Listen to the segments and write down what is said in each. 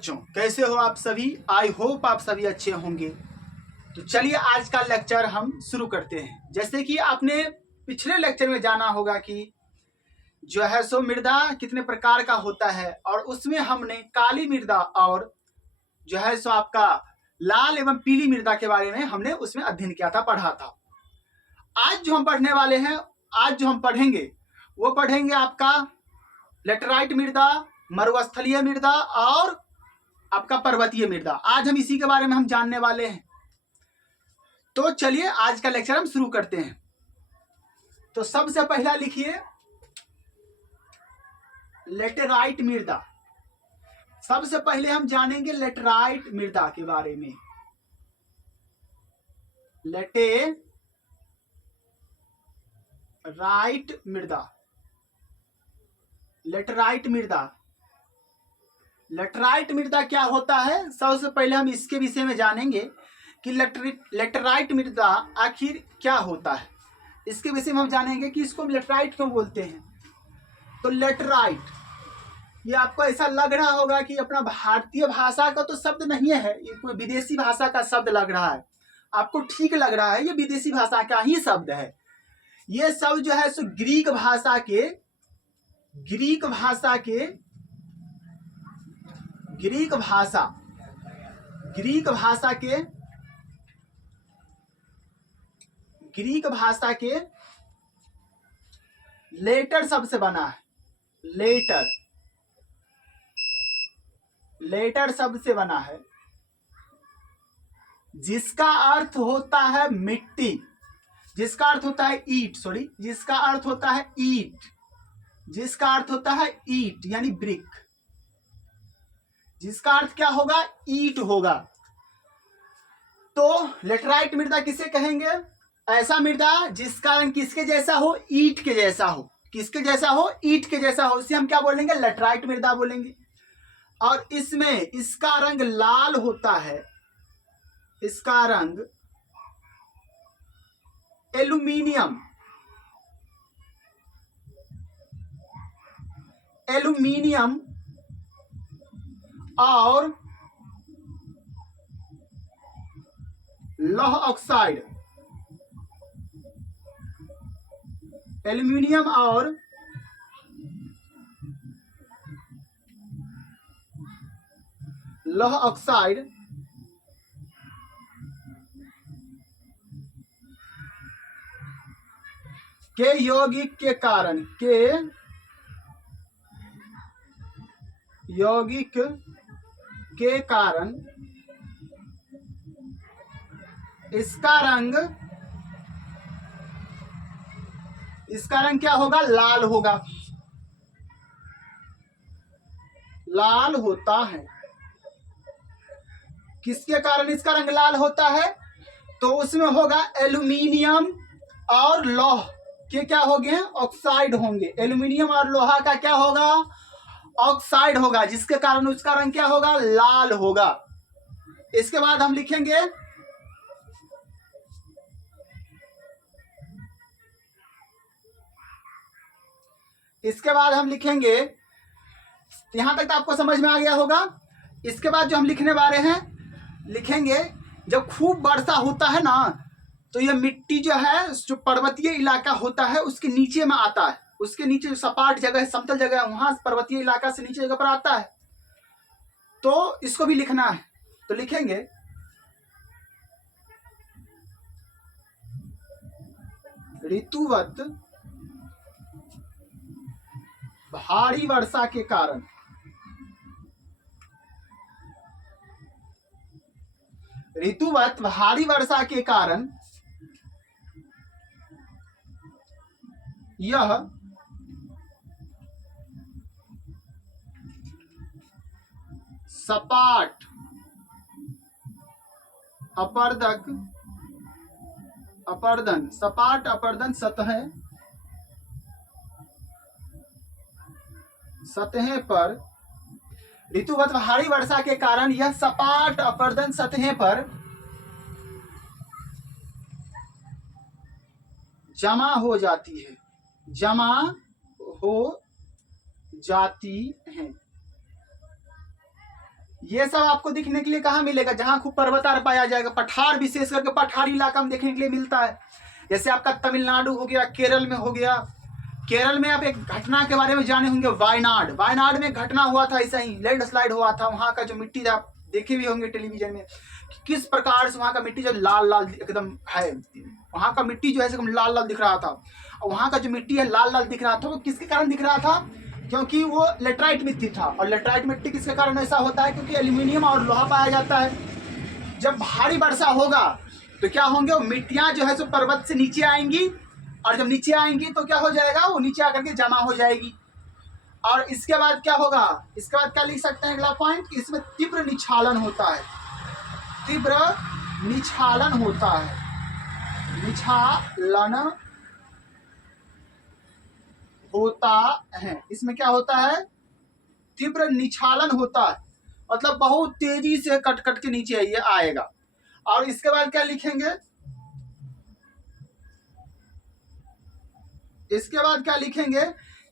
बच्चों, कैसे हो आप सभी। आई होप आप सभी अच्छे होंगे। तो चलिए आज का लेक्चर हम शुरू करते हैं। जैसे कि आपने पिछले लेक्चर में जाना होगा कि जो है सो मृदा कितने प्रकार का होता है, और उसमें हमने काली मृदा और जो है सो आपका लाल एवं पीली मृदा के बारे में हमने उसमें अध्ययन किया था, पढ़ा था। आज जो हम पढ़ने वाले हैं, आज जो हम पढ़ेंगे वो पढ़ेंगे आपका लेटराइट मृदा, मरुस्थलीय मृदा और आपका पर्वतीय मृदा। आज हम इसी के बारे में हम जानने वाले हैं। तो चलिए आज का लेक्चर हम शुरू करते हैं। तो सबसे पहला लिखिए लेटराइट मृदा। सबसे पहले हम जानेंगे लेटराइट मृदा के बारे में। लेटराइट मृदा, लेटराइट मृदा, लेटराइट मृदा क्या होता है, सबसे पहले हम इसके विषय में जानेंगे कि लेटराइट मृदा आखिर क्या होता है। इसके विषय में हम जानेंगे कि इसको लेटराइट क्यों बोलते हैं। तो लेटराइट, ये आपको ऐसा लग रहा होगा कि अपना भारतीय भाषा का तो शब्द नहीं है, ये कोई विदेशी भाषा का शब्द लग रहा है। आपको ठीक लग रहा है, ये विदेशी भाषा का ही शब्द है। ये शब्द जो है सो ग्रीक भाषा के ग्रीक भाषा के लेटर शब्द से बना है। लेटर शब्द से बना है, जिसका अर्थ होता है मिट्टी, जिसका अर्थ होता है ईट, जिसका अर्थ होता है ईट, जिसका अर्थ होता है ईट यानी ब्रिक। जिसका अर्थ क्या होगा, ईट होगा। तो लेटराइट मृदा किसे कहेंगे, ऐसा मृदा जिसका रंग किसके जैसा हो, ईट के जैसा हो। किसके जैसा हो, ईट के जैसा हो, इसे हम क्या बोलेंगे, लेटराइट मृदा बोलेंगे। और इसमें इसका रंग लाल होता है, इसका रंग एल्यूमिनियम और लौह ऑक्साइड, एल्यूमिनियम और लौह ऑक्साइड के यौगिक के कारण इसका रंग क्या होगा, लाल होगा, लाल होता है। किसके कारण इसका रंग लाल होता है, तो उसमें होगा एल्यूमिनियम और लौह के क्या हो गए, ऑक्साइड होंगे। एल्यूमिनियम और लोहा का क्या होगा, ऑक्साइड होगा, जिसके कारण उसका रंग क्या होगा, लाल होगा। इसके बाद हम लिखेंगे यहां तक तो आपको समझ में आ गया होगा। इसके बाद जो हम लिखने वाले हैं, लिखेंगे जब खूब वर्षा होता है ना, तो ये मिट्टी जो है, जो पर्वतीय इलाका होता है उसके नीचे में आता है। उसके नीचे जो सपाट जगह है, समतल जगह है, वहां पर्वतीय इलाका से नीचे जगह पर आता है। तो इसको भी लिखना है। तो लिखेंगे ऋतुवत भारी वर्षा के कारण, ऋतुवत भारी वर्षा के कारण यह सपाट अपर्दन सतह पर, ऋतुवत भारी वर्षा के कारण यह सपाट अपर्दन सतह पर जमा हो जाती है। ये सब आपको दिखने के लिए कहाँ मिलेगा? जहाँ खूब पर्वतार पाया जाएगा, पठार, विशेष करके पठारी इलाका में देखने के लिए मिलता है। जैसे आपका तमिलनाडु हो गया, केरल में हो गया। केरल में आप एक घटना के बारे में जाने होंगे, वायनाड। वायनाड में घटना हुआ था, ऐसा ही लैंडस्लाइड हुआ था। वहाँ का जो मिट्टी था, आप देखे भी होंगे टेलीविजन में, किस प्रकार से वहाँ का मिट्टी जो लाल लाल एकदम है, वहाँ का मिट्टी जो है एकदम लाल लाल दिख रहा था। और वहाँ का जो मिट्टी है लाल लाल दिख रहा था, वो किसके कारण दिख रहा था? क्योंकि वो लेटराइट मिट्टी था। और लेटराइट मिट्टी किसके कारण ऐसा होता है? क्योंकि एल्यूमिनियम और लोहा पाया जाता है। जब भारी वर्षा होगा तो क्या होंगे, वो मिट्टियाँ जो है सो पर्वत से नीचे आएंगी, और जब नीचे आएंगी तो क्या हो जाएगा, वो नीचे आकर के जमा हो जाएगी। और इसके बाद क्या होगा? इसके बाद क्या लिख सकते हैं अगला पॉइंट, कि इसमें तीव्र निछालन होता है। तीव्र निछालन होता है, निछालन होता है। इसमें क्या होता है? तीव्र निछालन होता है, मतलब बहुत तेजी से कट कट के नीचे ये आएगा। और इसके बाद क्या लिखेंगे? इसके बाद क्या लिखेंगे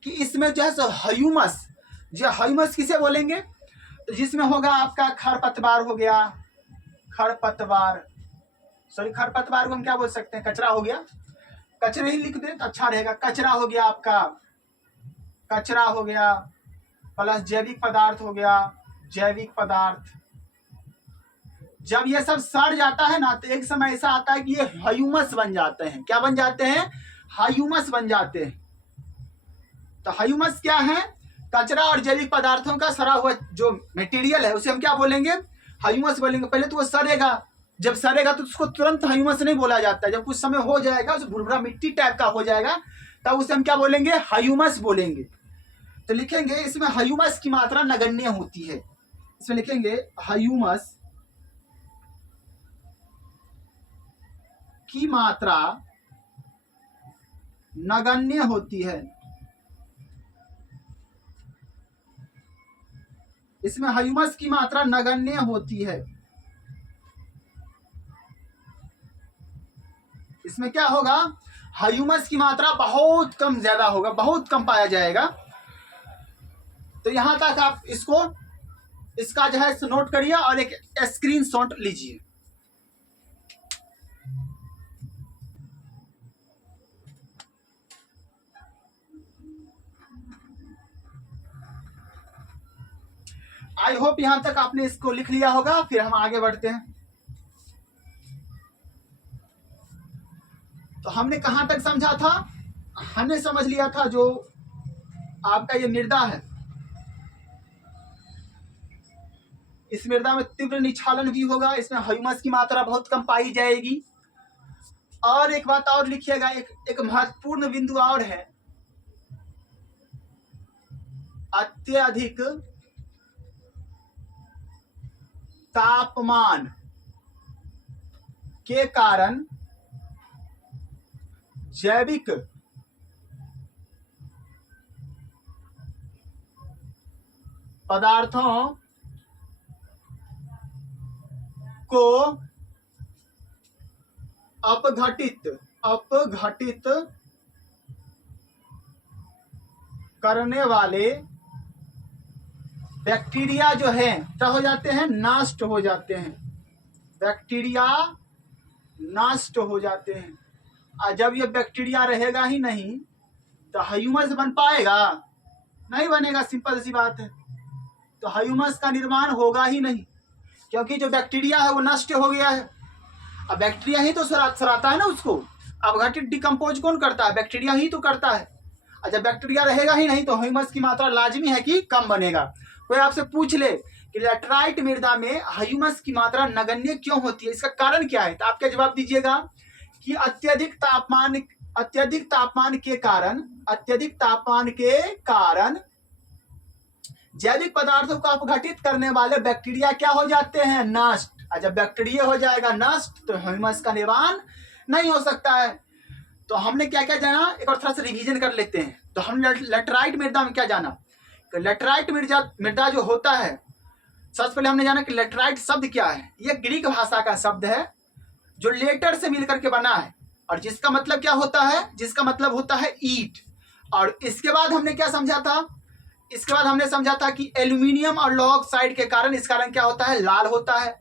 कि इसमें जो है सो ह्यूमस, जो ह्यूमस किसे बोलेंगे? तो जिसमें होगा आपका खरपतवार हो गया, खरपतवार, सॉरी खरपतवार को हम क्या बोल सकते हैं? कचरा हो गया। कचरे ही लिख दे तो अच्छा रहेगा। कचरा हो गया आपका, कचरा हो गया, प्लस जैविक पदार्थ हो गया, जैविक पदार्थ। जब ये सब सड़ जाता है ना, तो एक समय ऐसा आता है कि ये ह्यूमस बन जाते हैं। क्या बन जाते हैं? ह्यूमस बन जाते हैं। तो ह्यूमस क्या है? कचरा और जैविक पदार्थों का सड़ा हुआ जो मटेरियल है, उसे हम क्या बोलेंगे? ह्यूमस बोलेंगे। पहले तो वो सड़ेगा, जब सड़ेगा तो उसको तुरंत ह्यूमस नहीं बोला जाता है। जब कुछ समय हो जाएगा, उसे भुरभुरा मिट्टी टाइप का हो जाएगा, तब उसे हम क्या बोलेंगे? ह्यूमस बोलेंगे। तो लिखेंगे इसमें ह्यूमस की मात्रा नगण्य होती है। इसमें लिखेंगे ह्यूमस की मात्रा नगण्य होती है। इसमें ह्यूमस की मात्रा नगण्य होती है। इसमें क्या होगा? ह्यूमस की मात्रा बहुत कम, ज्यादा होगा, बहुत कम पाया जाएगा। तो यहां तक आप इसको, इसका जो है नोट करिए और एक स्क्रीनशॉट लीजिए। आई होप यहां तक आपने इसको लिख लिया होगा। फिर हम आगे बढ़ते हैं। तो हमने कहां तक समझा था? हमने समझ लिया था जो आपका ये मृदा है, इस मृदा में तीव्र निछालन भी होगा, इसमें ह्यूमस की मात्रा बहुत कम पाई जाएगी। और एक बात और लिखिएगा, एक महत्वपूर्ण बिंदु और है, अत्यधिक तापमान के कारण जैविक पदार्थों को अपघटित करने वाले बैक्टीरिया जो है क्या हो जाते हैं? नष्ट हो जाते हैं। बैक्टीरिया नष्ट हो जाते हैं। और जब ये बैक्टीरिया रहेगा ही नहीं तो ह्यूमस बन पाएगा? नहीं बनेगा, सिंपल सी बात है। तो ह्यूमस का निर्माण होगा ही नहीं, क्योंकि जो बैक्टीरिया है वो नष्ट हो गया है। अब बैक्टीरिया ही तो सराता है ना उसको। अपघटित डिकम्पोज कौन करता है? बैक्टीरिया ही तो करता है। और जब बैक्टीरिया रहेगा ही नहीं तो ह्यूमस की मात्रा लाजमी है कि कम बनेगा। कोई आपसे पूछ ले कि लैटराइट मृदा में ह्यूमस की मात्रा नगण्य क्यों होती है, इसका कारण क्या है, तो आप क्या जवाब दीजिएगा कि अत्यधिक तापमान के कारण जैविक पदार्थों को अपघटित करने वाले बैक्टीरिया क्या हो जाते हैं? नष्ट। और जब बैक्टीरिया हो जाएगा नष्ट तो ह्यूमस का निर्माण नहीं हो सकता है। तो हमने क्या क्या जाना, एक और थोड़ा सा रिवीजन कर लेते हैं। तो हमने लैटराइट मृदा में क्या जाना, कि लैटराइट मृदा जो होता है, सबसे पहले हमने जाना कि लैटराइट शब्द क्या है। यह ग्रीक भाषा का शब्द है जो लेटर से मिलकर के बना है, और जिसका मतलब क्या होता है? जिसका मतलब होता है ईट। और इसके बाद हमने क्या समझा था इसके बाद हमने समझा था कि एल्यूमिनियम और लौह ऑक्साइड के कारण इसका रंग क्या होता है, लाल होता है।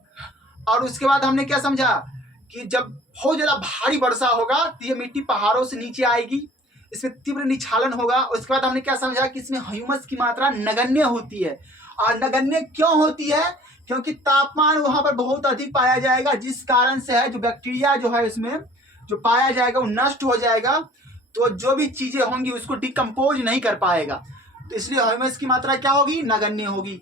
और उसके बाद हमने क्या समझा कि जब बहुत ज्यादा भारी वर्षा होगा तो ये मिट्टी पहाड़ों से नीचे आएगी, इसमें तीव्र निछालन होगा। उसके बाद हमने क्या समझा कि इसमें ह्यूमस की मात्रा नगण्य होती है। और नगण्य क्यों होती है, क्योंकि तापमान वहां पर बहुत अधिक पाया जाएगा, जिस कारण से है जो बैक्टीरिया जो है इसमें जो पाया जाएगा वो नष्ट हो जाएगा, तो जो भी चीजें होंगी उसको डिकम्पोज नहीं कर पाएगा, तो इसलिए ह्यूमस की मात्रा क्या होगी, नगण्य होगी।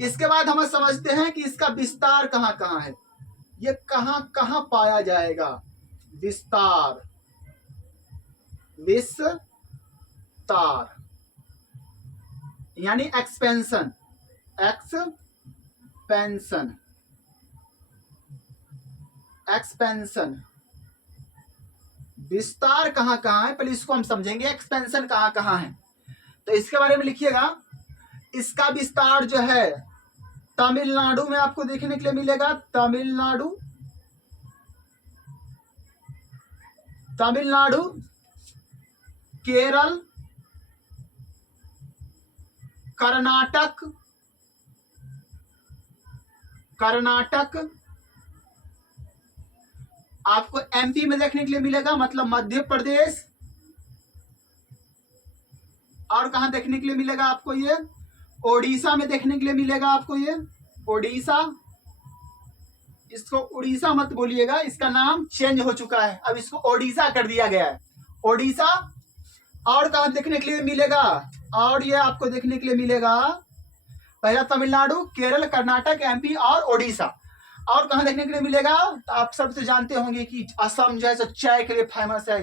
इसके बाद हम समझते हैं कि इसका विस्तार कहाँ कहाँ है, ये कहाँ कहाँ पाया जाएगा। विस्तार, विस्तार यानी एक्सपेंशन, एक्सपेंशन, एक्सपेंशन। विस्तार कहाँ कहाँ है, पहले इसको हम समझेंगे, एक्सपेंशन कहाँ कहाँ है। तो इसके बारे में लिखिएगा, इसका विस्तार जो है तमिलनाडु में आपको देखने के लिए मिलेगा। तमिलनाडु, तमिलनाडु, केरल, कर्नाटक, कर्नाटक आपको एमपी में देखने के लिए मिलेगा, मतलब मध्य प्रदेश। और कहां देखने के लिए मिलेगा आपको, ये ओडिशा में देखने के लिए मिलेगा आपको, ये ओडिशा। इसको उड़ीसा मत बोलिएगा, इसका नाम चेंज हो चुका है, अब इसको ओडिशा कर दिया गया है, ओडिशा। और कहां देखने के लिए मिलेगा, और ये आपको देखने के लिए मिलेगा पहला तमिलनाडु, केरल, कर्नाटक, एमपी और ओडिशा। और कहां देखने के लिए मिलेगा, तो आप सबसे जानते होंगे कि असम जो है चाय के लिए फेमस है,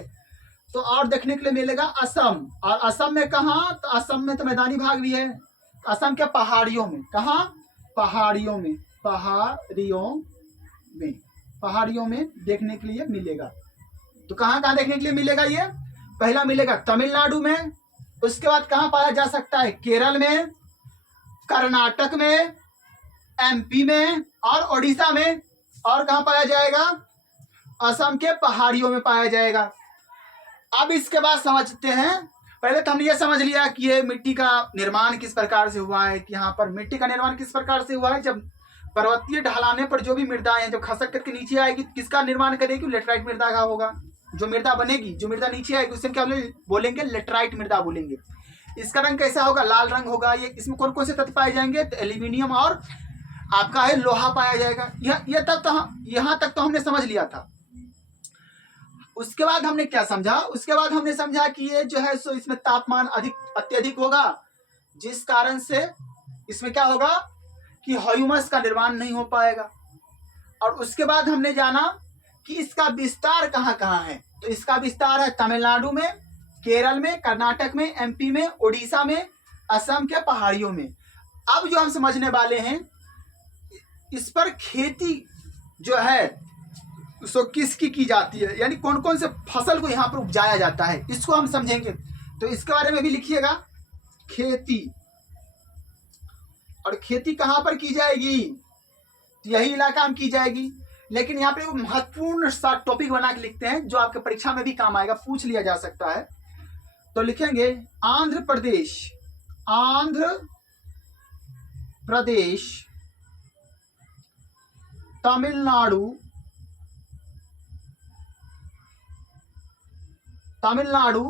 तो और देखने के लिए मिलेगा असम। और असम में कहा, तो असम में तो मैदानी भाग भी है, असम के पहाड़ियों में, कहा पहाड़ियों में, पहाड़ियों में, पहाड़ियों में देखने के लिए मिलेगा। तो कहां कहां देखने के लिए मिलेगा, ये पहला मिलेगा तमिलनाडु में, उसके बाद कहां पाया जा सकता है, केरल में, कर्नाटक में, एमपी में और ओडिशा में। और कहां पाया जाएगा, असम के पहाड़ियों में पाया जाएगा। अब इसके बाद समझते हैं, पहले तो हमने ये समझ लिया कि ये मिट्टी का निर्माण किस प्रकार से हुआ है, कि यहाँ पर मिट्टी का निर्माण किस प्रकार से हुआ है। जब पर्वतीय ढलाने पर जो भी मृदाएं हैं जब खसक करके नीचे आएगी, किसका निर्माण करेगी, लेटराइट मृदा का होगा। जो मृदा बनेगी, जो मृदा नीचे आएगी उससे क्या बोलेंगे, लेटराइट मृदा बोलेंगे। इसका रंग कैसा होगा, लाल रंग होगा। ये इसमें कौन कौन से तत्व पाए जाएंगे, तो एल्यूमिनियम और आपका है लोहा पाया जाएगा। यह तब तो यहाँ तक तो हमने समझ लिया था। उसके बाद हमने क्या समझा, उसके बाद हमने समझा कि ये जो है सो इसमें तापमान अत्यधिक होगा, जिस कारण से इसमें क्या होगा कि ह्यूमस का निर्माण नहीं हो पाएगा। और उसके बाद हमने जाना कि इसका विस्तार कहाँ कहाँ है, तो इसका विस्तार है तमिलनाडु में, केरल में, कर्नाटक में, एमपी में, ओडिशा में, असम के पहाड़ियों में। अब जो हम समझने वाले हैं, इस पर खेती जो है सो किसकी की जाती है, यानी कौन कौन से फसल को यहाँ पर उपजाया जाता है, इसको हम समझेंगे। तो इसके बारे में भी लिखिएगा, खेती। और खेती कहाँ पर की जाएगी, तो यही इलाका में की जाएगी। लेकिन यहाँ पे महत्वपूर्ण सा टॉपिक बना के लिखते हैं, जो आपके परीक्षा में भी काम आएगा, पूछ लिया जा सकता है। तो लिखेंगे आंध्र प्रदेश, आंध्र प्रदेश, तमिलनाडु, तमिलनाडु,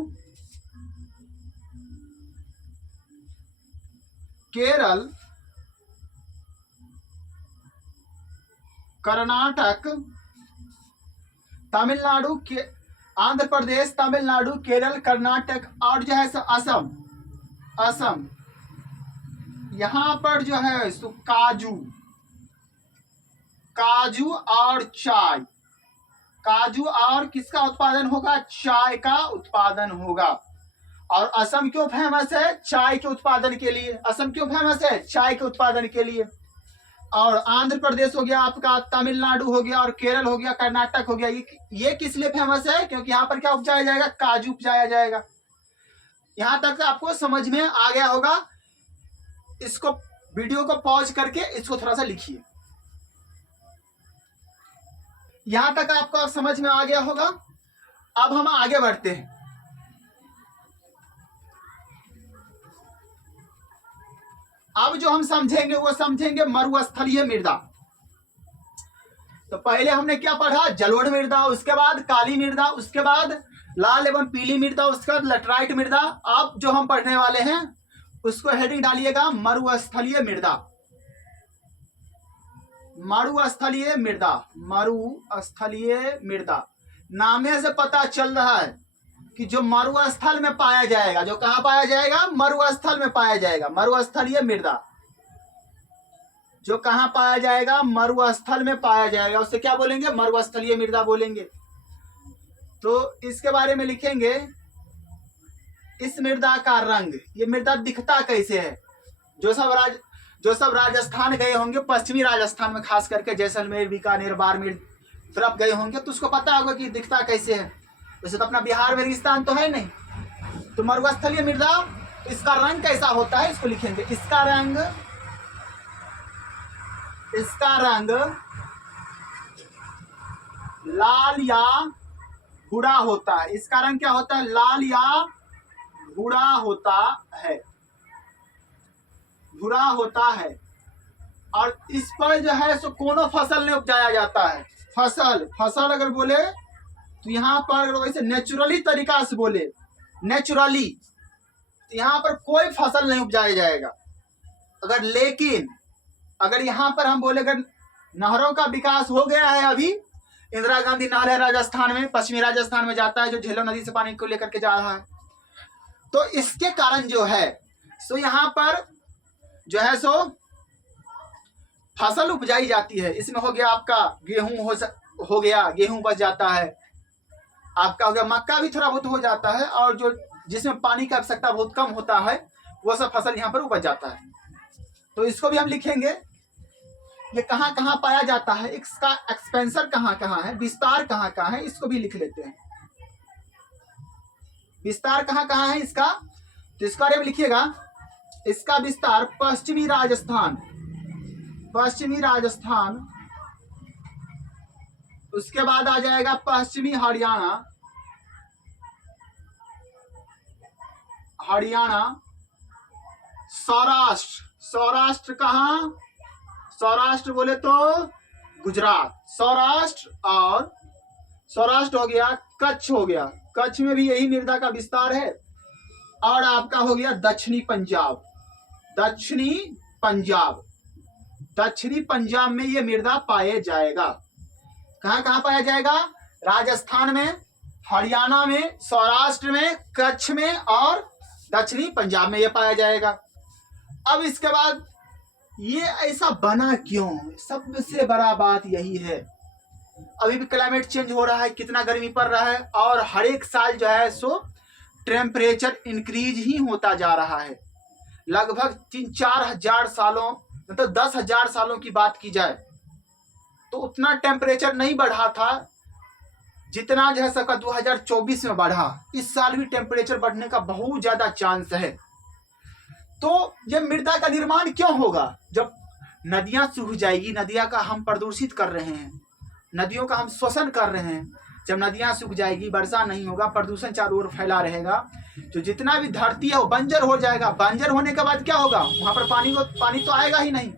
केरल, कर्नाटक, तमिलनाडु के, आंध्र प्रदेश, तमिलनाडु, केरल, कर्नाटक और जो है असम। असम यहां पर जो है सो काजू, काजू और चाय, काजू और किसका उत्पादन होगा, चाय का उत्पादन होगा। और असम क्यों फेमस है, चाय के उत्पादन के लिए। असम क्यों फेमस है, चाय के उत्पादन के लिए। और आंध्र प्रदेश हो गया आपका, तमिलनाडु हो गया और केरल हो गया, कर्नाटक हो गया, ये किस लिए फेमस है, क्योंकि यहाँ पर क्या उपजाया जाएगा, काजू उपजाया जाएगा। यहां तक आपको समझ में आ गया होगा। इसको वीडियो को पॉज करके इसको थोड़ा सा लिखिए। यहां तक आपको समझ में आ गया होगा। अब हम आगे बढ़ते हैं। अब जो हम समझेंगे वो समझेंगे मरुस्थलीय मृदा। तो पहले हमने क्या पढ़ा, जलोढ़ मृदा, उसके बाद काली मृदा, उसके बाद लाल एवं पीली मृदा, उसके बाद लैटराइट मृदा। अब जो हम पढ़ने वाले हैं उसको हेडिंग डालिएगा मरुस्थलीय मृदा। मरुस्थलीय मृदा, मरुस्थलीय मृदा नामे से पता चल रहा है कि जो मरुस्थल में पाया जाएगा, जो कहां पाया जाएगा, मरुस्थल में पाया जाएगा। मरुस्थलीय मृदा जो कहां पाया जाएगा, मरुस्थल में पाया जाएगा, उससे क्या बोलेंगे, मरुस्थलीय मृदा बोलेंगे। तो इसके बारे में लिखेंगे, इस मृदा का रंग, ये मृदा दिखता कैसे है। जो सब राजस्थान गए होंगे, पश्चिमी राजस्थान में खास करके जैसलमेर, बीकानेर, बाड़मेर तरफ गए होंगे, तो उसको पता होगा कि दिखता कैसे है। वैसे तो अपना बिहार में रेगिस्तान तो है नहीं। तो मरुस्थलीय मृदा, इसका रंग कैसा होता है इसको लिखेंगे। इसका रंग लाल या भूरा होता है। इसका रंग क्या होता है, लाल या भूरा होता है, भूरा होता है। और इस पर जो है सो कोनो फसल नहीं उपजाया जाता है। फसल अगर बोले तो यहाँ पर वैसे नेचुरली तरीका से बोले, नेचुरली, तो यहाँ पर कोई फसल नहीं उपजाया जाएगा। लेकिन अगर यहाँ पर हम बोले, अगर नहरों का विकास हो गया है, अभी इंदिरा गांधी नहर है राजस्थान में, पश्चिमी राजस्थान में जाता है, जो झेलम नदी से पानी को लेकर के जा रहा है, तो इसके कारण जो है सो यहाँ पर जो है सो फसल उपजाई जाती है। इसमें हो गया आपका गेहूं, हो गया गेहूं बच जाता है, आपका हो गया मक्का भी थोड़ा बहुत हो जाता है, और जो जिसमें पानी की आवश्यकता बहुत कम होता है वो सब फसल यहाँ पर उपज जाता है। तो इसको भी हम लिखेंगे, ये कहाँ कहाँ पाया जाता है, इसका एक्सपेंसर कहाँ कहाँ है, विस्तार कहाँ कहाँ है, इसको भी लिख लेते हैं। विस्तार कहाँ कहाँ है इसका, तो इसके बारे में लिखिएगा। इसका विस्तार पश्चिमी राजस्थान, उसके बाद आ जाएगा पश्चिमी हरियाणा, सौराष्ट्र कहाँ, सौराष्ट्र बोले तो गुजरात, सौराष्ट्र हो गया, कच्छ हो गया, कच्छ में भी यही मृदा का विस्तार है। और आपका हो गया दक्षिणी पंजाब में ये मृदा पाया जाएगा। कहाँ कहाँ पाया जाएगा, राजस्थान में, हरियाणा में, सौराष्ट्र में, कच्छ में और दक्षिणी पंजाब में ये पाया जाएगा। अब इसके बाद ये ऐसा बना क्यों, सबसे बड़ा बात यही है, अभी भी क्लाइमेट चेंज हो रहा है, कितना गर्मी पड़ रहा है, और हर एक साल जो है सो टेम्परेचर इंक्रीज ही होता जा रहा है। लगभग 3-4 हजार सालों, मतलब 10,000 सालों की बात की जाए तो उतना टेम्परेचर नहीं बढ़ा था जितना जो है सबका 2024 में बढ़ा। इस साल भी टेम्परेचर बढ़ने का बहुत ज्यादा चांस है। तो ये मृदा का निर्माण क्यों होगा, जब नदियां सूख जाएगी, नदियां का हम प्रदूषित कर रहे हैं, नदियों का हम शोषण कर रहे हैं। जब नदियां सूख जाएगी, वर्षा नहीं होगा, प्रदूषण चारों ओर फैला रहेगा, तो जितना भी धरती है वो बंजर हो जाएगा। बंजर होने के बाद क्या होगा, वहां पर पानी तो आएगा ही नहीं,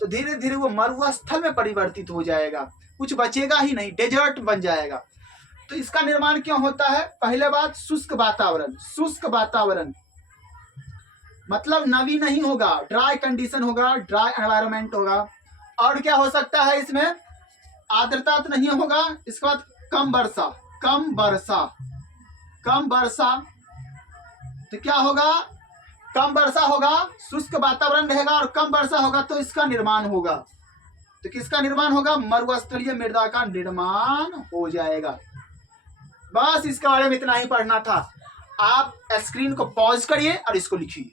तो धीरे धीरे वो मरुस्थल में परिवर्तित हो जाएगा, कुछ बचेगा ही नहीं, डेजर्ट बन जाएगा। तो इसका निर्माण क्यों होता है, पहले बात शुष्क वातावरण मतलब नमी नहीं होगा, ड्राई कंडीशन होगा, ड्राई एनवायरनमेंट होगा। और क्या हो सकता है इसमें, आर्द्रता तो नहीं होगा। इसके बाद कम वर्षा, तो क्या होगा, कम वर्षा होगा, शुष्क वातावरण रहेगा और कम वर्षा होगा, तो इसका निर्माण होगा। तो किसका निर्माण होगा, मरुस्थलीय मृदा का निर्माण हो जाएगा। बस इसके बारे में इतना ही पढ़ना था। आप स्क्रीन को पॉज करिए और इसको लिखिए।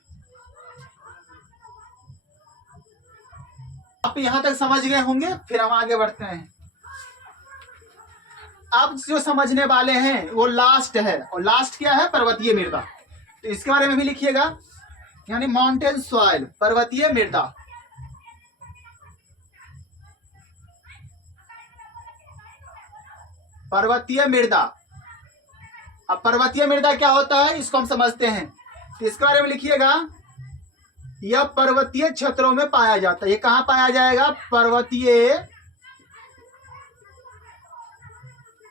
आप यहां तक समझ गए होंगे, फिर हम आगे बढ़ते हैं। अब जो समझने वाले हैं वो लास्ट है, और लास्ट क्या है, पर्वतीय मृदा। तो इसके बारे में भी लिखिएगा, यानी माउंटेन सॉइल, पर्वतीय मृदा। अब पर्वतीय मृदा क्या होता है इसको हम समझते हैं। तो इसके बारे में लिखिएगा, यह पर्वतीय क्षेत्रों में पाया जाता है। ये कहाँ पाया जाएगा? पर्वतीय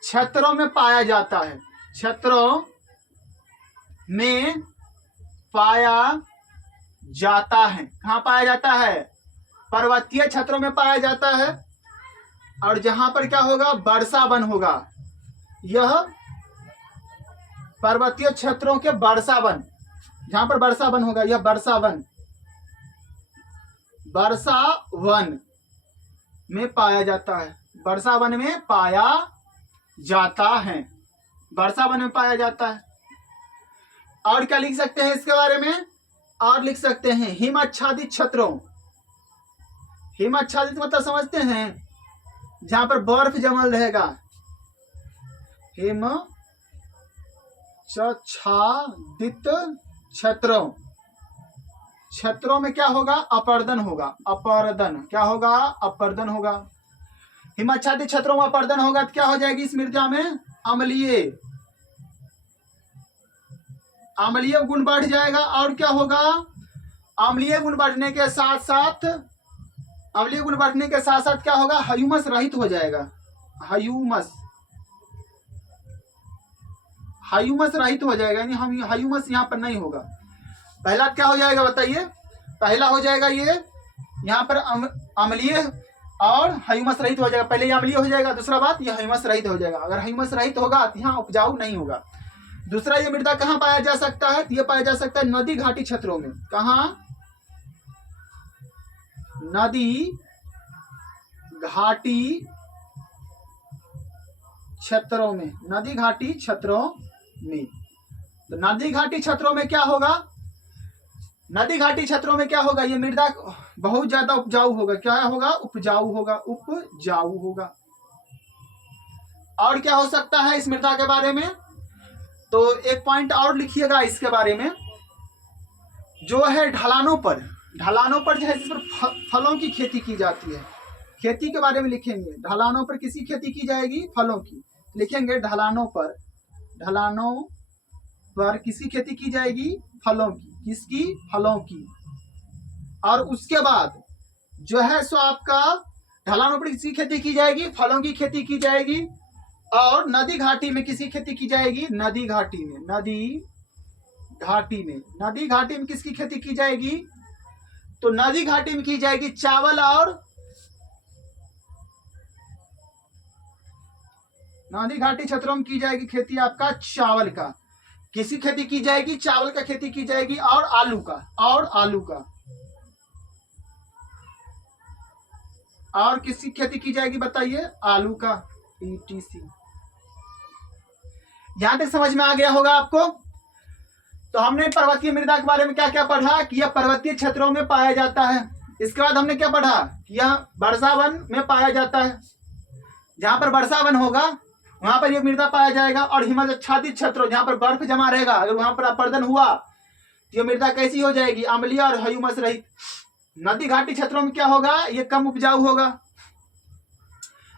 क्षेत्रों में पाया जाता है। क्षेत्रों में पाया जाता है। कहाँ पाया जाता है? पर्वतीय क्षेत्रों में पाया जाता है। और जहां पर क्या होगा? वर्षा वन होगा। यह पर्वतीय क्षेत्रों के वर्षा वन, जहां पर वर्षा वन होगा, यह वर्षा वन में पाया जाता है। वर्षा वन में पाया जाता है। वर्षा वन में पाया जाता है। और क्या लिख सकते हैं इसके बारे में? और लिख सकते हैं हिमाच्छादित क्षेत्रों। हिमाच्छादित मतलब समझते हैं? जहां पर बर्फ जमल रहेगा। हिमाच्छादित क्षेत्रों, क्षेत्रों में क्या होगा? अपर्दन होगा। अपर्दन क्या होगा? अपर्दन होगा। हिमाच्छादित क्षेत्रों में अपर्दन होगा तो क्या हो जाएगी इस मृदा में? अम्लीय, अम्लीय गुण बढ़ जाएगा। और क्या होगा? अम्लीय गुण बढ़ने के साथ साथ, अम्लीय गुण बढ़ने के साथ साथ क्या होगा? ह्यूमस रहित हो जाएगा। ह्यूमस रहित हो जाएगा, यानी हम ह्यूमस यहाँ पर नहीं होगा। पहला क्या हो जाएगा बताइए? पहला हो जाएगा ये यहाँ पर अम्लीय और ह्यूमस रहित हो जाएगा। पहले ये अम्लीय हो जाएगा, दूसरा बात ये ह्यूमस रहित हो जाएगा। अगर ह्यूमस रहित होगा तो यहाँ उपजाऊ नहीं होगा। दूसरा, ये मृदा कहाँ पाया जा सकता है? ये पाया जा सकता है नदी घाटी क्षेत्रों में। कहाँ? नदी घाटी क्षेत्रों में। नदी घाटी क्षेत्रों में। तो नदी घाटी क्षेत्रों में क्या होगा? नदी घाटी क्षेत्रों में क्या होगा? ये मृदा बहुत ज्यादा उपजाऊ होगा। क्या होगा? उपजाऊ होगा। उपजाऊ होगा। और क्या हो सकता है इस मृदा के बारे में? तो एक पॉइंट और लिखिएगा इसके बारे में, जो है ढलानों पर। ढलानों पर जो है जिस पर फलों की खेती की जाती है, खेती के बारे में लिखेंगे। ढलानों पर किसी खेती की जाएगी? फलों की। लिखेंगे ढलानों पर, ढलानों पर किसी खेती की जाएगी? फलों की। किसकी? फलों की। और उसके बाद जो है सो आपका ढलानों पर किसी खेती की जाएगी? फलों की खेती की जाएगी। और नदी घाटी में किसी खेती की जाएगी? नदी घाटी में। नदी घाटी में। नदी घाटी में किसकी खेती की जाएगी? तो नदी घाटी में की जाएगी चावल और, नदी घाटी क्षेत्रों में की जाएगी खेती आपका चावल का। किसी खेती की जाएगी? चावल का खेती की जाएगी। और आलू का। और आलू का। और किसी खेती की जाएगी बताइए? आलू का। ETC। यहां तक समझ में आ गया होगा आपको। तो हमने पर्वतीय मृदा के बारे में क्या क्या पढ़ा? कि यह पर्वतीय क्षेत्रों में पाया जाता है। इसके बाद हमने क्या पढ़ा? कि यह वर्षा वन में पाया जाता है। जहां पर वर्षा वन होगा वहां पर यह मृदा पाया जाएगा। और हिमाच्छादित क्षेत्रों, जहां पर बर्फ जमा रहेगा, अगर वहां पर अपर्दन हुआ तो यह मृदा कैसी हो जाएगी? अम्लीय और ह्यूमस रहित। नदी घाटी क्षेत्रों में क्या होगा? ये कम उपजाऊ होगा।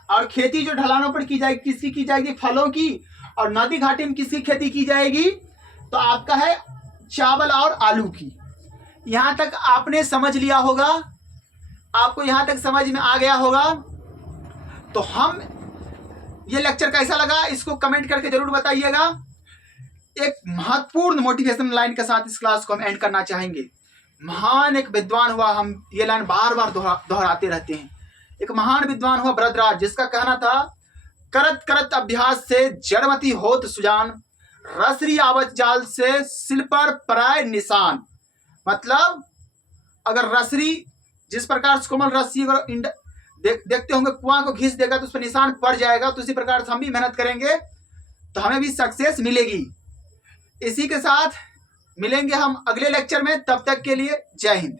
और खेती जो ढलानों पर की जाएगी, किसकी की जाएगी? फलों की। और नदी घाटी में किसकी खेती की जाएगी? तो आपका है चावल और आलू की। यहां तक आपने समझ लिया होगा। आपको यहां तक समझ में आ गया होगा। तो हम ये लेक्चर कैसा लगा इसको कमेंट करके जरूर बताइएगा। एक महत्वपूर्ण मोटिवेशन लाइन के साथ इस क्लास को हम एंड करना चाहेंगे। महान एक विद्वान हुआ, हम ये लाइन बार बार दोहराते रहते हैं। एक महान विद्वान हुआ भरद्वाज, जिसका कहना था, करत करत अभ्यास से जड़मती होत सुजान, रसरी आवत जाल से सिल पर पराय निशान। मतलब अगर रसरी, जिस प्रकार से कोमल रस्सी अगर देखते होंगे कुआं को घिस देगा तो उस पर निशान पड़ जाएगा, तो उसी प्रकार से हम भी मेहनत करेंगे तो हमें भी सक्सेस मिलेगी। इसी के साथ मिलेंगे हम अगले लेक्चर में। तब तक के लिए जय हिंद।